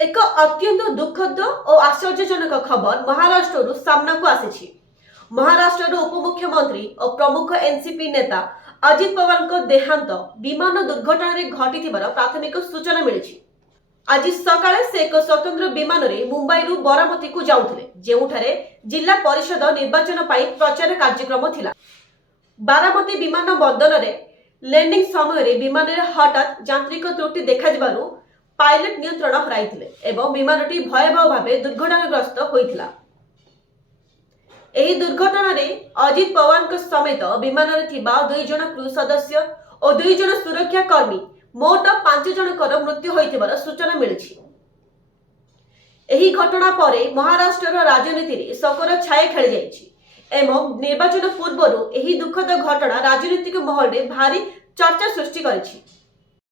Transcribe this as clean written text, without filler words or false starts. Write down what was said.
एक अत्यंत दुखद और आश्चर्यजनक खबर महाराष्ट्र सामना को आसी। महाराष्ट्र उपमुख्यमंत्री और प्रमुख एनसीपी नेता अजित पवार को देहांत विमान दुर्घटन घटी प्राथमिक सूचना मिली। आज सकाळे से एक स्वतंत्र विमान रे मुंबई रु बारामती को जाउथिले, जेउठारे जिला परिषद निर्वाचन पाई प्रचार कार्यक्रम थिला। बारामती विमान बंदर रे लैंडिंग समय रे विमान रे हठात यांत्रिक त्रुटि देखाजिबारु पायलट नियंत्रण हराइथिले एवं विमानटी भयावह भावे दुर्घटनाग्रस्त होइथिला। एही दुर्घटना रे अजित पवार समेत विमान रे थिबा 2 जन क्रू सदस्य और 2 जन सुरक्षा कर्मी मोट 5 जनकर मृत्यु होइथिबार सूचना मिलिछि। एही घटना परे महाराष्ट्र राजनीति रे शोकर छाया खेली जाइछि एवं निर्वाचन पूर्वरु एही दुखद घटना राजनीतिक महल रे भारी चर्चा सृष्टि करिछि।